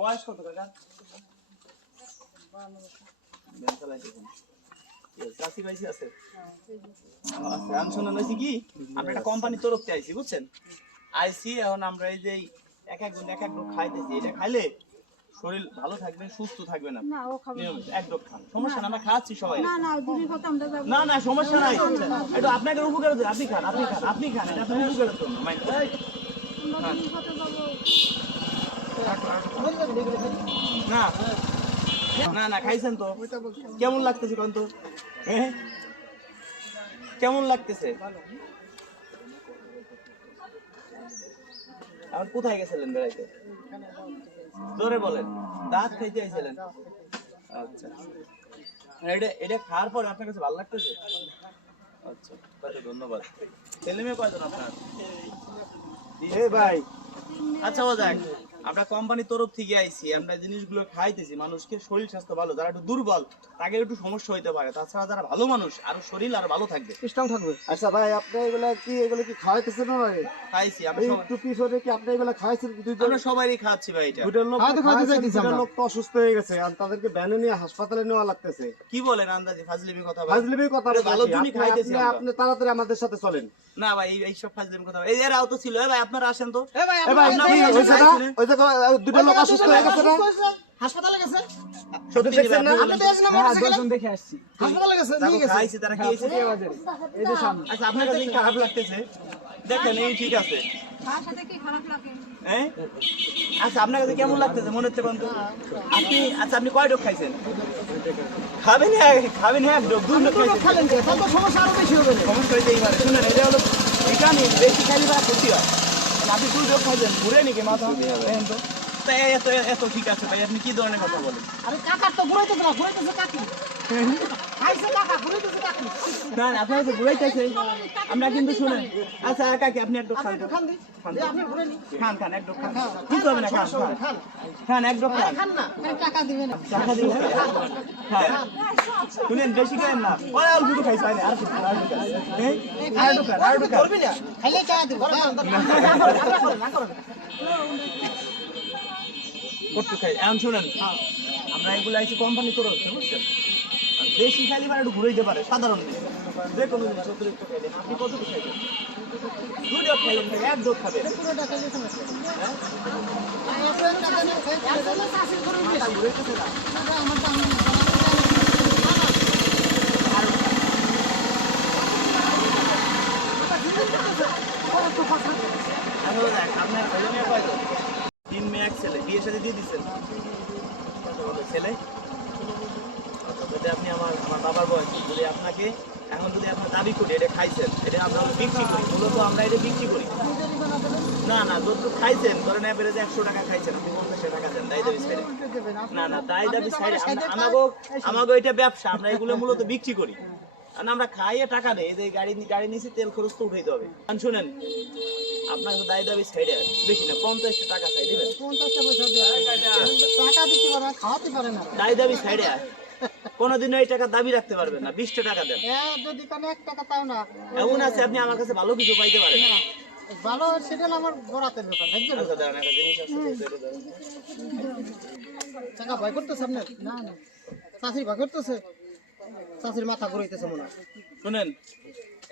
বয়স কত কাকা? চাষি আছে? আচ্ছা, আমি শোনা হয়েছি কি আমরা একটা কোম্পানির তরফ থেকে আইছি বুঝছেন? আইসি এখন আমরা এই যে এক একজন এক এক খাইতেছি। এটা খাইলে শরীর ভালো থাকবে সুস্থ থাকবে না। না ও খাবে না। নিয়মিত এক ডোক খান সমস্যা না আমরা খাচ্ছি সবাই। না না সমস্যা নাই। এটা আপনাকে উপকার আপনি খান আপনি খান আপনি খান এটা আপনার উপকারের জন্য যাব। না। না না খাইছেন তো। কেমন লাগতেছে কোন তো হ্যাঁ? কেমন লাগতেছে? এখন কোথায় গেছিলেন বেড়াইতে? জোরে বলেন। দাঁত খাইতে আইছিলেন। আচ্ছা। এটা এটা খাওয়ার পর আপনার কাছে ভালো লাগতেছে? আচ্ছা তাহলে ধন্যবাদ। ছেলে মেয়ে কয়জন আপনার? ভাই। আচ্ছা ও যাক। আমরা কোম্পানির তরফ থেকে আইছি আমরা জিনিসগুলো খাইতেছি মানুষকে শরীর স্বাস্থ্য ভালো যারা একটু দুর্বল তাকে একটু সমস্যা হইতে পারে। তাছাড়া যারা ভালো মানুষ আর শরীর আর ভালো থাকবে। স্ট্রং থাকবে। আচ্ছা ভাই আপনি এগুলা কি এগুলো কি খাওয়াইতেছেন না ভাই? খাইছি আমরা একটু পিছনে কি আপনি এগুলা খাওয়াইছেন দুইজন আমরা সবাই খাচ্ছি ভাই এটা। দুইটার লোক খাওয়াতে খাওয়াইছেন, যাইতেছি আমরা। লোক তো অসুস্থ হয়ে গেছে আর তাদেরকে ভ্যানে নিয়ে হাসপাতালে নেওয়া লাগতেছে। কি বলেন আন্দাজি ফাজলিমি কথা ভাই ফাজলিমি কথা ভালো জনই খাইতেছি আপনি- আপনি তাড়াতাড়ি আমাদের সাথে চলেন। না ভাই এই- সব ফাজলিমি কথা এই এরাও তো ছিল। এ ভাই আপনারা আসেন তো। এ ভাই আপনারা। ওই যে দুটো লোক অসুস্থ হয়ে গেছে না হাসপাতালে গেছে? দেখছেন না? আপনি আপনি বলেন। তো এসেছিলেন হ্যাঁ মোটরসাইকেলে? দশজন দেখে আসছি। হাসপাতালে গেছে? নিয়ে গেছে? খাইছি তারা কি এই যে সামনে। আচ্ছা আপনার কাছে খারাপ লাগতেছে। দেখেন এই ঠিক আছে। তার সাথে কি খারাপ লাগে? হ্যাঁ? আচ্ছা আপনার কাছে কেমন লাগতেছে? মনে হচ্ছে কোনটা আপনি আচ্ছা আপনি কয় ডোক খাইছেন? খাবেন এক খাবেন এক ডোক দুই ডোক খাইছেন। তাহলে তো সমস্যা আরও বেশি হবে। সমস্যা হইতেই পারে। শুনেন এটা হলো এটা নেই বেশি খাইলে বা ক্ষতি হয়। আপনি ডোক খাইছেন? ঘুরে নাকি মাথা? তা এত এত ঠিক আছে ভাই আপনি কি ধরনের কথা বলেন? আরে কাকার তো ঘুরাইতেছে না ঘুরাইতেছে কাকি। না না আপনার কাছে ঘুরাইতেছে আমরা কিন্তু শুনেন আচ্ছা কাকি আপনি একটু খান খান খান কিছু হবে না টাকা দিবে না টাকা দিলে হ্যাঁ শুনেন বেশি খান না অল্প একটু খাইছে আর আর কিছু হ্যাঁ আর একটু খান আর একটু খান করবি না খাইলে টাকা দিব না করে না খাই এখন শুনেন আমরা এগুলো আইছি কোম্পানি তরফ থেকে বুঝছেন বেশি খাইলে মানে একটু ঘুরাইতে পারে সাধারণ যে কোনো জিনিস অতিরিক্ত আপনি খাইবেন দুই ডোক খাইলেন এক ডোক খাবেন পুরোটা খাইলে সমস্যা ছেলে মেয়ে তিন মেয়ে এক ছেলে। বিয়ের সাথে দিয়ে দিচ্ছেন। কত কত ছেলে? যদি আপনি আমার আমার বাবার বয়স যদি আপনাকে এখন যদি আপনার দাবি করি এটা খাইছেন এটা আমরা বিক্রি করি মূলত আমরা এটা বিক্রি করি। না না যত খাইছেন ধরেন যে একশো টাকা খাইছেন আপনি পঞ্চাশ টাকা দেন দায় দাবি সাইডে না না দায় দাবি সাইডে আমাগো আমাগো এটা ব্যবসা আমরা এগুলো মূলত বিক্রি করি। কারণ আমরা খাইয়ে টাকা নেই যে গাড়ি গাড়ি নিছি তেল খরচ তো উঠাইতে হবে। শুনেন আপনার দায় দাবি সাইডে বেশি না পঞ্চাশটা টাকা চাই দিবেন। পঞ্চাশটা পয়সা টাকা দিতে পারে না খাওয়াতে পারে না। দায় দাবি সাইডে কোনোদিনও এই টাকা দাবি রাখতে পারবেন না বিশটা টাকা দেন। যদি কানে এক টাকা তাও না এমন আছে আপনি আমার কাছে ভালো কিছু পাইতে পারেন। ভালো সেটা আমার বরাতের ব্যাপার আচ্ছা একটা জিনিস আছে টাকা ভয় করতেছে আপনার? না না। চাষির ভয় করতেছে? চাষির মাথা ঘুরাইতেছে মনে হয়। শুনেন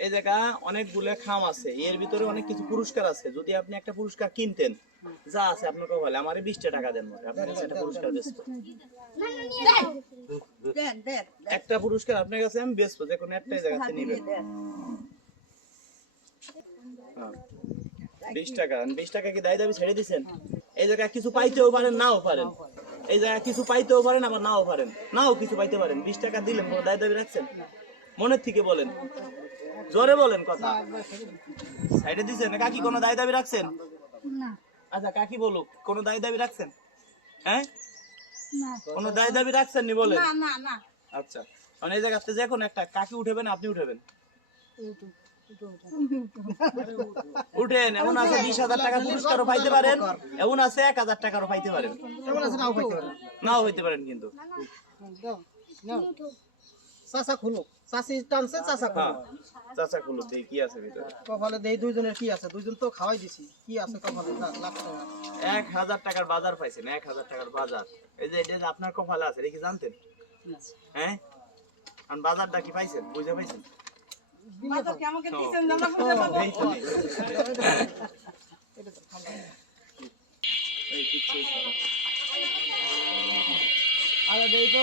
এই জায়গা অনেকগুলো খাম আছে এর ভিতরে অনেক কিছু পুরস্কার আছে। যদি আপনি একটা পুরস্কার কিনতেন যা আছে আপনাকে বলে আমারে বিশটা টাকা দেন আপনার কাছে একটা পুরস্কার বেচবো একটা পুরস্কার আপনার কাছে আমি বেচবো যে কোনো একটাই জায়গাতে নিবেন। হ্যাঁ। বিশ টাকা বিশ টাকা কি দায় দাবি ছেড়ে দিছেন? এই জায়গায় কিছু পাইতেও পারেন নাও পারেন। এই জায়গায় কিছু পাইতেও পারেন আবার নাও পারেন। নাও কিছু পাইতে পারেন। বিশ টাকা দিলেন কোনো দায় দাবি রাখছেন? মনের থেকে বলেন। জোরে বলেন কথা। সাইডে দিচ্ছেন কাকি কোনো দায় দাবি রাখছেন? না। আচ্ছা কাকি বলুক কোনো দায় দাবি রাখছেন? হ্যাঁ? কোনো দায় দাবি রাখছেন নি বলেন না না না। আচ্ছা মানে এই জায়গাতে যে কোনো একটা কাকি উঠেবেন আপনি উঠেবেন? উঠেন এমন আছে বিশ হাজার টাকা পুরস্কারও পাইতে পারেন এমন আছে এক হাজার টাকারও পাইতে পারেন। আছে নাও পাইতে নাও হইতে পারেন কিন্তু। চাষা খুলো চাষি টানছে হ্যাঁ চাচা খুলো দেখি কি আছে ভিতরে? কপালে দেই দুইজনের কি আছে? দুইজন তো খাওয়াই দিছি। কি আছে কপালে? লাখ লাখ টাকা। এক হাজার টাকার বাজার পাইছেন এক হাজার টাকার বাজার। এই যে এটা আপনার কপালে আছে এটা কি জানতেন? হ্যাঁ? আর বাজারটা কি পাইছেন? বুঝে পাইছেন? আমাকে দিছেন না এই কিচ্ছু সরো। আরে দেই তো।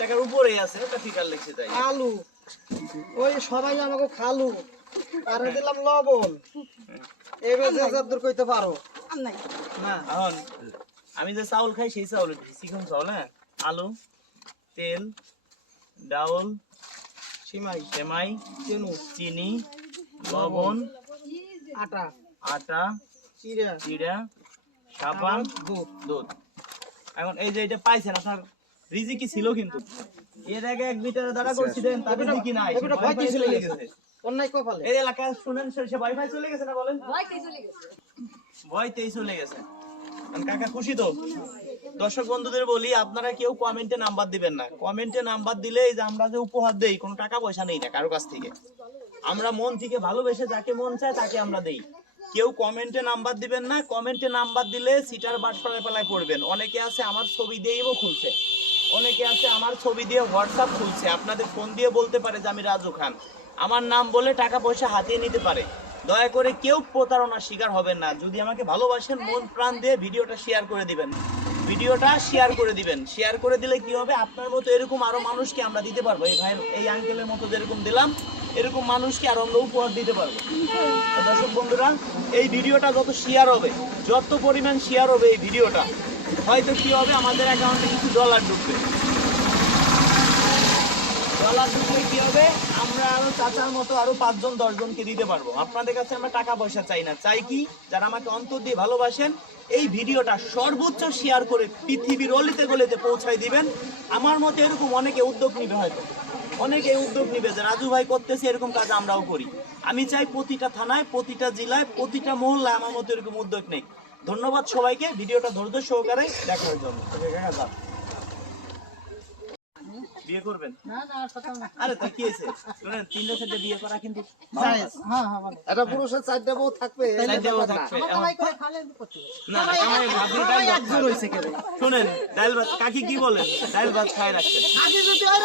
টাকার উপরেই আছে ফিকার লিখছে তাই। আলু। ওই সবাই আমাকে খালু। আর দিলাম লবণ। এবার যে যদ্দূর কইতে পারো। না আমি যে চাউল খাই সেই চাউল চিকন চাউল হ্যাঁ? আলু তেল ডাউল সিমাই। সেমাই চেনু। চিনি লবণ আটা। আটা চিড়ে। জিরা সাবান দুধ। দুধ। এখন এই যে এটা পাইছেন আপনার রিজিকি ছিল কিন্তু। এর আগে এক মিটারে দাঁড়া করছিলেন তাদের কি নাই। ভয় চলে গেছে? অন্যায় কপালে। এই এলাকায় শুনেন সে ওয়াইফাই চলে গেছে না বলেন? ভয়তেই চলে গেছে। আর কাকা খুশি তো। দর্শক বন্ধুদের বলি আপনারা কেউ কমেন্টে নাম্বার দিবেন না। কমেন্টে নাম্বার দিলে এই যে আমরা যে উপহার দেই কোনো টাকা পয়সা নেই না কারও কাছ থেকে। আমরা মন থেকে ভালোবেসে যাকে মন চায় তাকে আমরা দেই। কেউ কমেন্টে নাম্বার দিবেন না। কমেন্টে নাম্বার দিলে সিটার বাট পালায় পড়বেন। অনেকে আছে আমার ছবি দিয়েও খুলছে। অনেকে আছে, আমার ছবি দিয়ে হোয়াটসঅ্যাপ খুলছে, আপনাদের ফোন দিয়ে বলতে পারে যে আমি রাজু খান। আমার নাম বলে টাকা পয়সা হাতিয়ে নিতে পারে। দয়া করে কেউ প্রতারণার শিকার হবেন না। যদি আমাকে ভালোবাসেন, মন প্রাণ দিয়ে ভিডিওটা শেয়ার করে দিবেন। ভিডিওটা শেয়ার করে দিবেন। শেয়ার করে দিলে কি হবে? আপনার মতো এরকম আরও মানুষকে আমরা দিতে পারব। এই ভাইয়ের, এই আঙ্কেলের মতো যেরকম দিলাম, এরকম মানুষকে আরও আমরা উপহার দিতে পারব। দর্শক বন্ধুরা, এই ভিডিওটা যত শেয়ার হবে, যত পরিমাণ শেয়ার হবে এই ভিডিওটা হয়তো কি হবে, আমাদের অ্যাকাউন্টে কিছু ডলার ঢুকবে। ডলার ঢুকলে কি হবে? আমরা আরও চাচার মতো আরও পাঁচজন, দশজনকে দিতে পারব। আপনাদের কাছে আমরা টাকা পয়সা চাই না। চাই কি? যারা আমাকে অন্তর দিয়ে ভালোবাসেন, এই ভিডিওটা সর্বোচ্চ শেয়ার করে পৃথিবীর অলিতে গলিতে পৌঁছাই দিবেন। আমার মতো এরকম অনেকে উদ্যোগ নিবে হয়তো। অনেকে উদ্যোগ নিবে যে, রাজু ভাই করতেছে, এরকম কাজ আমরাও করি। আমি চাই প্রতিটা থানায়, প্রতিটা জেলায়, প্রতিটা মহল্লায় আমার মতো এরকম উদ্যোগ নেই। ধন্যবাদ সবাইকে ভিডিওটা ধৈর্য সহকারে দেখার জন্য। বিয়ে করবেন না না কথা আরে তা কি হয়েছে শুনেন তিনটা চারটে বিয়ে করা কিন্তু জায়েজ। হ্যাঁ হ্যাঁ একটা পুরুষের চারটা বউ থাকবে বউ না। আমার ভাত একজোর খান। কেন? শুনেন ডাল ভাত কাকি কি বলেন ডাল ভাত খায় যদি ওই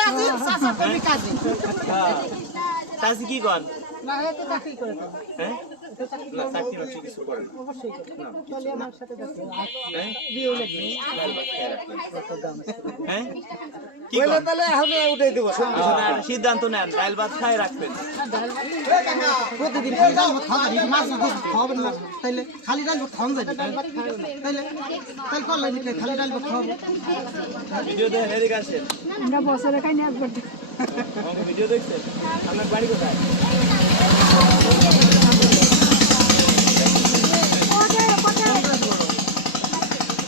চাচা কাজে। হ্যাঁ কি কন না, এ তো চাকরি করে তো। হ্যাঁ না চাকরি বাকরি কিছু করেন না। অবশ্যই করে। চলে আমার সাথে দেখো। হ্যাঁ লাগবে। হ্যাঁ কি তাহলে এখন দিব এখন সিদ্ধান্ত নেন ডাল ভাত খায় রাখবেন প্রতিদিন খালি ডাল ভাত মাছ গোস্ত না। তাইলে খালি ডাল ভাত খাওয়ান যায় না। তাইলে তাইলে খালি ডাল ভাত খাওয়াবো। ভিডিও দেখেন এদিকে আসেন আমরা বছরে খাই না একবার ভিডিও দেখছেন আপনার বাড়ি কোথায়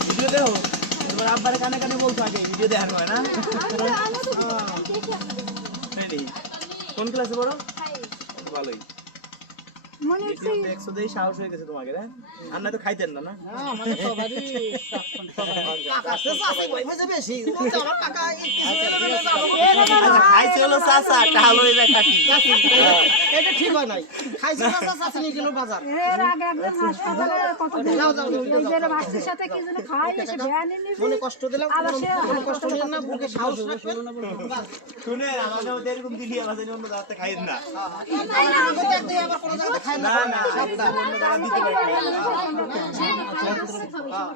ভিডিও কানে কানে বলতো আগে ভিডিও হয় না কোন ক্লাসে পড়ো ভালোই মনে দেখছ দেই সাহস হয়ে গেছে তোমাকে হ্যাঁ তো খাইতেন না না হ্যাঁ। আচ্ছা খাইছে হলো চাচা টাল যায় কাকি এটা ঠিক হয় নাই। খাইছে চাচা, চাচি নিয়ে গেল বাজার। এর আগে একজন হাসপাতালে কত যাও, যাও, যাও, এই যে সাথে কি যেন খাই এসে ভ্যানে নিবি মনে কষ্ট দিলাম আবার কষ্ট নিলেন না বুকে সাহস রাখবেন শুনে আমাদের মধ্যে এরকম দিলি আবার অন্য জায়গাতে খাইন না। আমাকে তো একদিন আবার কোনো জায়গাতে খাই না না না অন্য জায়গা দিতে পারি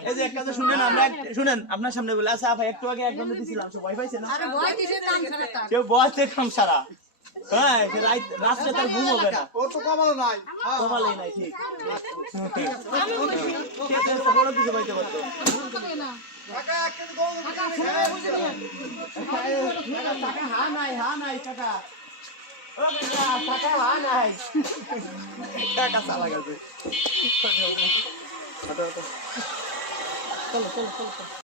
এই যে একটা শুনেন আমরা শুনেন আপনার সামনে বলে আচ্ছা ভাই একটু আগে একজন দিছিলাম সব ভয় পাইছে না কেউ বয়সে কাম সারা। হ্যাঁ রাত্রে তার ঘুম হবে না। ও তো কমালো নাই। কমালেই নাই ঠিক। ঠিক বড় কিছু পাইতে পারতো। কাকা এক কেজি গোল টাকা হা নাই হা নাই টাকা টাকা হা নাই। টাকা চালা গেছে